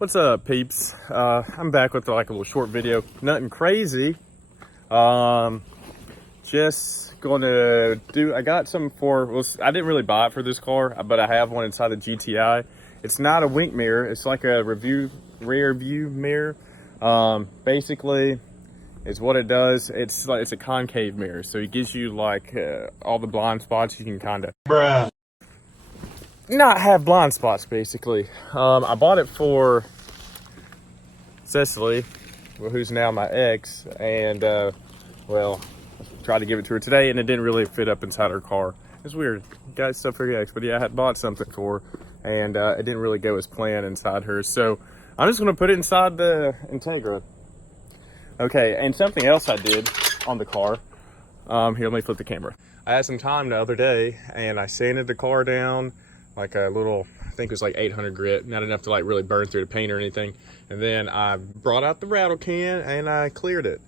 What's up, peeps? I'm back with like a little short video. Nothing crazy. Just gonna do. I got some for. Well, I didn't really buy it for this car, but I have one inside the GTI. It's not a wink mirror. It's like a rear view mirror. Basically, it's what it does. It's a concave mirror, so it gives you like all the blind spots. You can kind of not have blind spots, basically. I bought it for Cecily, who's now my ex, and well, tried to give it to her today, and it didn't really fit up inside her car. It's weird. Got stuff for your ex, but yeah, I had bought something for her, and it didn't really go as planned inside hers. So I'm just gonna put it inside the Integra. Okay, and something else I did on the car. Here, let me flip the camera. I had some time the other day, and I sanded the car down like a little, I think it was like 800 grit, not enough to like really burn through the paint or anything. And then I brought out the rattle can and I cleared it.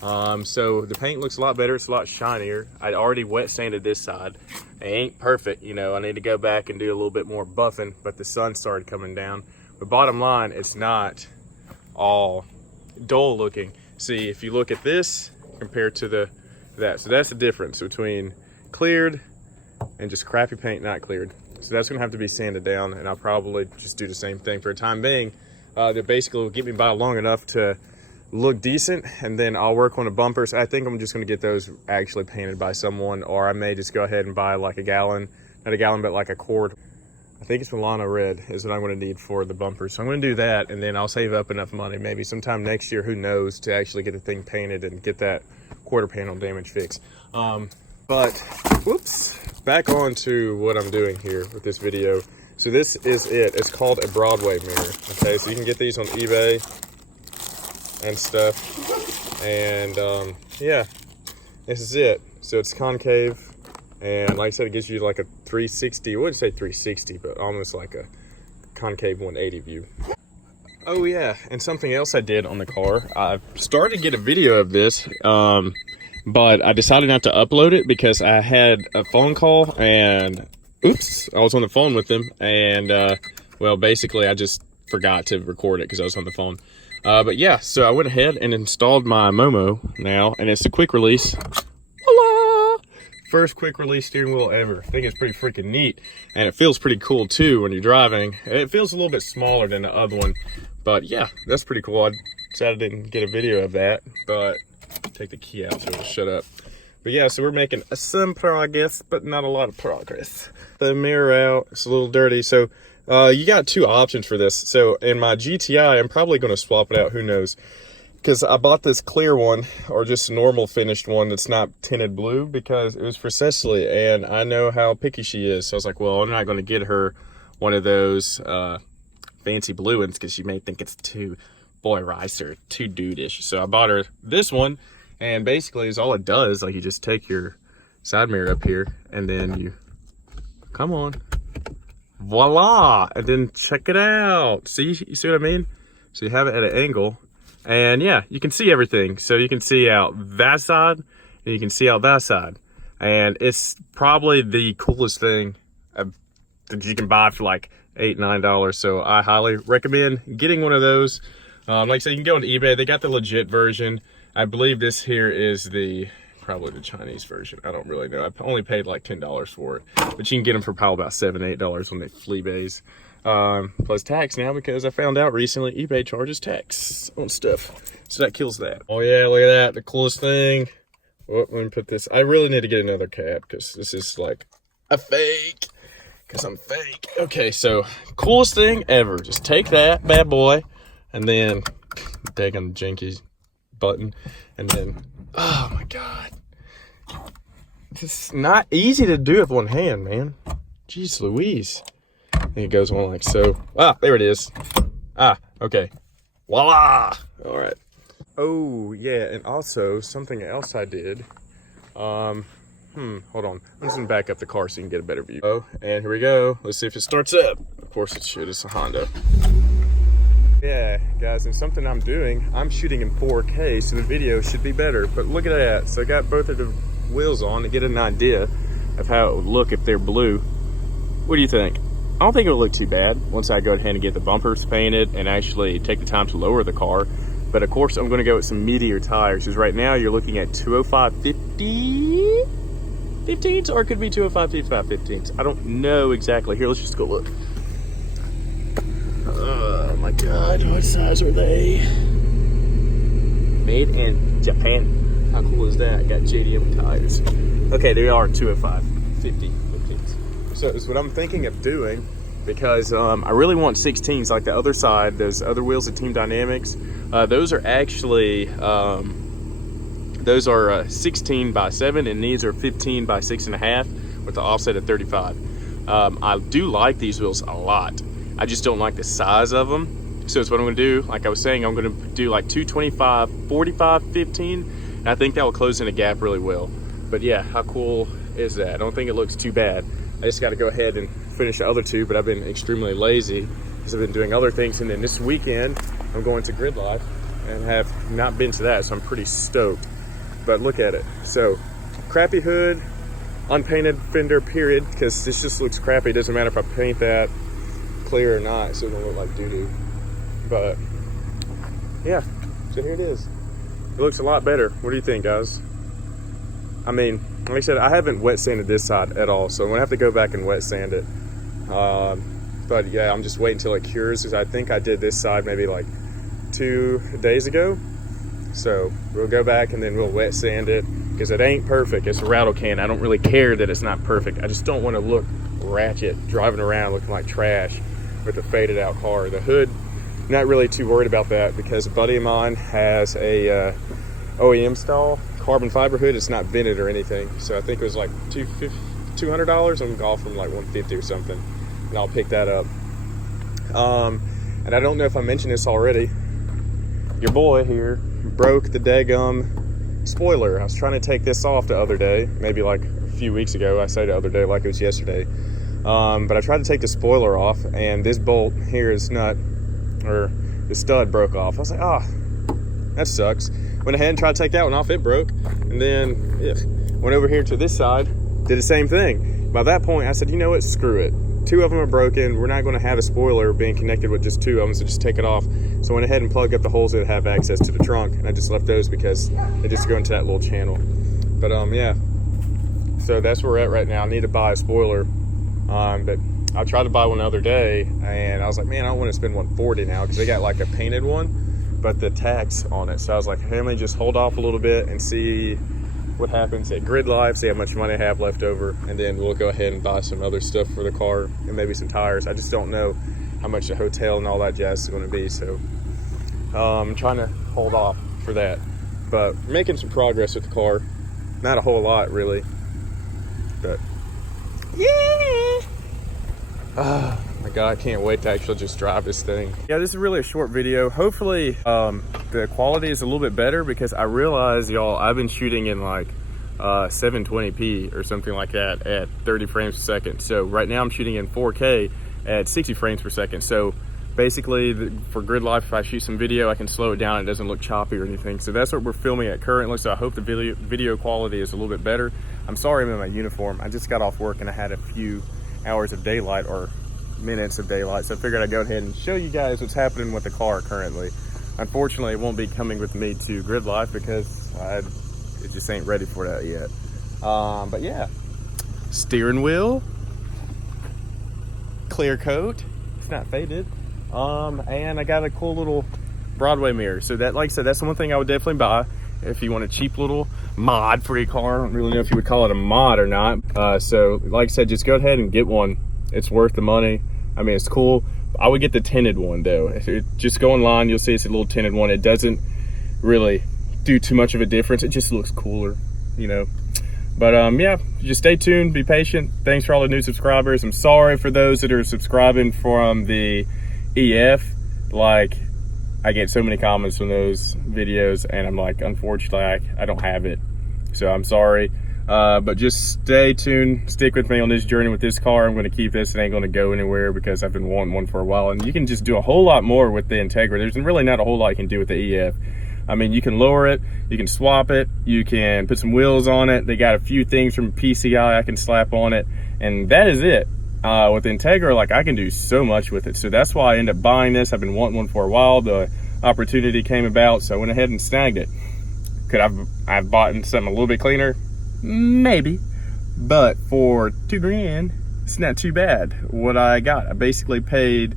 So the paint looks a lot better. It's a lot shinier. I'd already wet sanded this side. It ain't perfect, you know, I need to go back and do a little bit more buffing, but the sun started coming down. But bottom line, it's not all dull looking. See, if you look at this compared to that, so that's the difference between cleared and just crappy paint not cleared. So that's gonna have to be sanded down, and I'll probably just do the same thing for a time being. That basically will get me by long enough to look decent, and then I'll work on the bumpers. I think I'm just gonna get those actually painted by someone, or I may just go ahead and buy like a gallon, not a gallon, but like a quart. I think it's Milano Red is what I'm gonna need for the bumpers. So I'm gonna do that, and then I'll save up enough money, maybe sometime next year, who knows, to actually get the thing painted and get that quarter panel damage fixed. But whoops, back on to what I'm doing here with this video. So this is it. It's called a Broadway mirror. Okay, so you can get these on eBay and stuff. And yeah, this is it. So it's concave, and like I said, it gives you like a 360. I wouldn't say 360, but almost like a concave 180 view. Oh yeah, and something else I did on the car. I started to get a video of this. But I decided not to upload it because I had a phone call, and oops, I was on the phone with them, and well, basically I just forgot to record it because I was on the phone. But yeah, so I went ahead and installed my Momo now, and it's a quick release. Voila! First quick release steering wheel ever. I think it's pretty freaking neat, and it feels pretty cool too when you're driving. It feels a little bit smaller than the other one, but yeah, that's pretty cool. I decided I didn't get a video of that, but take the key out so it'll shut up. But yeah, so we're making some progress, but not a lot of progress. The mirror out, it's a little dirty. So you got two options for this. So in my GTI, I'm probably going to swap it out, who knows, because I bought this clear one, or just a normal finished one that's not tinted blue, because it was for Cecily, and I know how picky she is. So I was like, well, I'm not going to get her one of those fancy blue ones, because she may think it's too boy rice or too dude-ish. So I bought her this one, and basically is all it does, like you just take your side mirror up here, and then you come on, voila, and then check it out. See, you see what I mean? So you have it at an angle, and yeah, you can see everything. So you can see out that side, and you can see out that side, and it's probably the coolest thing that you can buy for like $8-9. So I highly recommend getting one of those. Like I said, you can go on eBay. They got the legit version. I believe this here is probably the Chinese version. I don't really know. I only paid like $10 for it, but you can get them for probably about $7-8 on the flea bays. Plus tax now, because I found out recently eBay charges tax on stuff. So that kills that. Oh yeah, look at that. The coolest thing. Oh, let me put this. I really need to get another cap, because this is like a fake. Because I'm fake. Okay, so coolest thing ever. Just take that bad boy, and then daggone janky button, and then, oh my god, it's not easy to do with one hand, man. Jeez Louise. And it goes on like so. Ah, there it is. Ah, okay, voila. All right. Oh yeah, and also something else I did. Hold on, I'm just gonna back up the car so you can get a better view. Oh, and here we go. Let's see if it starts up. Of course it should. It's a Honda. Yeah, guys, and something I'm doing, I'm shooting in 4K, so the video should be better. But look at that. So I got both of the wheels on to get an idea of how it would look if they're blue. What do you think? I don't think it'll look too bad once I go ahead and get the bumpers painted and actually take the time to lower the car. But of course, I'm going to go with some meatier tires, because right now you're looking at 205 15s, or it could be 205 55 15s. I don't know exactly. Here, let's just go look. Oh my God, what size are they? Made in Japan. How cool is that? Got JDM tires. Okay, they are 205 50 15s. So it's what I'm thinking of doing, because I really want 16s like the other side, those other wheels at Team Dynamics. Those are actually, those are 16 by 7, and these are 15 by 6.5 with the offset at 35. I do like these wheels a lot. I just don't like the size of them. So it's what I'm gonna do. Like I was saying, I'm gonna do like 225 45 15, and I think that will close in a gap really well. But yeah, how cool is that? I don't think it looks too bad. I just got to go ahead and finish the other two, but I've been extremely lazy because I've been doing other things. And then this weekend, I'm going to Gridlife and have not been to that, so I'm pretty stoked. But look at it. So, crappy hood, unpainted fender, period, because this just looks crappy. It doesn't matter if I paint that clear or not, so it don't look like doo-doo. But, yeah, so here it is. It looks a lot better. What do you think, guys? I mean, like I said, I haven't wet sanded this side at all, so I'm gonna have to go back and wet sand it. But yeah, I'm just waiting until it cures, because I think I did this side maybe like 2 days ago. So we'll go back and then we'll wet sand it, because it ain't perfect. It's a rattle can. I don't really care that it's not perfect. I just don't want to look ratchet driving around looking like trash with a faded out car. The hood, not really too worried about that, because a buddy of mine has a OEM style carbon fiber hood. It's not vented or anything, so I think it was like $200. I'm off from like $150 or something, and I'll pick that up. And I don't know if I mentioned this already. Your boy here broke the daggum spoiler. I was trying to take this off the other day, maybe like a few weeks ago. I say the other day like it was yesterday. But I tried to take the spoiler off, and this bolt here is the stud broke off. I was like, that sucks. Went ahead and tried to take that one off, it broke. And then went over here to this side, did the same thing. By that point, I said, you know what, screw it. 2 of them are broken. We're not gonna have a spoiler being connected with just 2 of them, so just take it off. So I went ahead and plugged up the holes that have access to the trunk, and I just left those because they just go into that little channel. But yeah, so that's where we're at right now. I need to buy a spoiler, but I tried to buy one the other day, and I was like, man, I don't wanna spend $140 now, because they got like a painted one, but the tax on it. So I was like, hey, let me just hold off a little bit and see what happens at Gridlife, see how much money I have left over, and then we'll go ahead and buy some other stuff for the car and maybe some tires. I just don't know how much the hotel and all that jazz is going to be, so I'm trying to hold off for that. But making some progress with the car. Not a whole lot, really, but yeah. Oh my God, I can't wait to actually just drive this thing. Yeah, this is really a short video. Hopefully the quality is a little bit better, because I realize, y'all, I've been shooting in like 720p or something like that at 30 frames per second. So right now I'm shooting in 4K at 60 frames per second. So basically for Gridlife, if I shoot some video, I can slow it down. It doesn't look choppy or anything. So that's what we're filming at currently. So I hope the video quality is a little bit better. I'm sorry I'm in my uniform. I just got off work and I had a few hours of daylight, or minutes of daylight, so I figured I'd go ahead and show you guys what's happening with the car currently. Unfortunately, it won't be coming with me to Gridlife because it just ain't ready for that yet. But yeah, steering wheel, clear coat, it's not faded, and I got a cool little Broadway mirror. So that, like I said, that's the one thing I would definitely buy if you want a cheap little mod for your car. I don't really know if you would call it a mod or not. So like I said, just go ahead and get one. It's worth the money. I mean, it's cool. I would get the tinted one though. If you just go online, you'll see it's a little tinted one. It doesn't really do too much of a difference. It just looks cooler, you know. But yeah, just stay tuned, be patient. Thanks for all the new subscribers. I'm sorry for those that are subscribing from the EF. Like, I get so many comments on those videos, and I'm like, unfortunately, I don't have it. So I'm sorry. But just stay tuned, stick with me on this journey with this car. I'm going to keep this. It ain't going to go anywhere because I've been wanting one for a while. And you can just do a whole lot more with the Integra. There's really not a whole lot you can do with the EF. I mean, you can lower it, you can swap it, you can put some wheels on it. They got a few things from PCI I can slap on it, and that is it. With the Integra, like, I can do so much with it. So that's why I ended up buying this. I've been wanting one for a while. The opportunity came about, so I went ahead and snagged it. Could I've bought something a little bit cleaner? Maybe. But for $2,000, it's not too bad what I got. I basically paid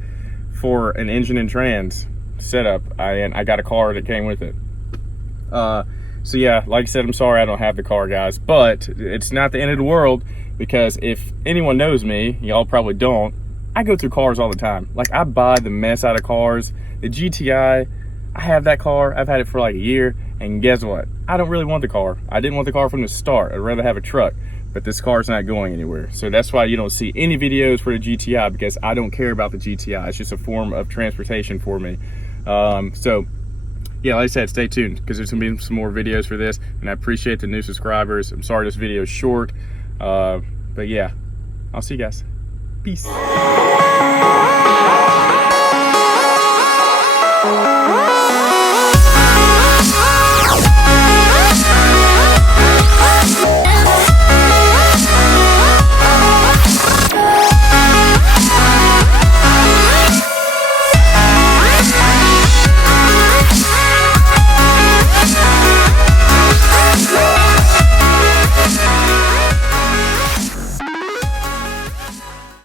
for an engine and trans setup, and I got a car that came with it. So yeah, like I said, I'm sorry I don't have the car, guys, but it's not the end of the world, because if anyone knows me, y'all probably don't, I go through cars all the time. Like, I buy the mess out of cars. The GTI, I have that car. I've had it for like a year, and guess what? I don't really want the car. I didn't want the car from the start. I'd rather have a truck, but this car's not going anywhere. So that's why you don't see any videos for the GTI, because I don't care about the GTI. It's just a form of transportation for me. So yeah, like I said, stay tuned, because there's gonna be some more videos for this, and I appreciate the new subscribers. I'm sorry this video is short, but yeah, I'll see you guys. Peace.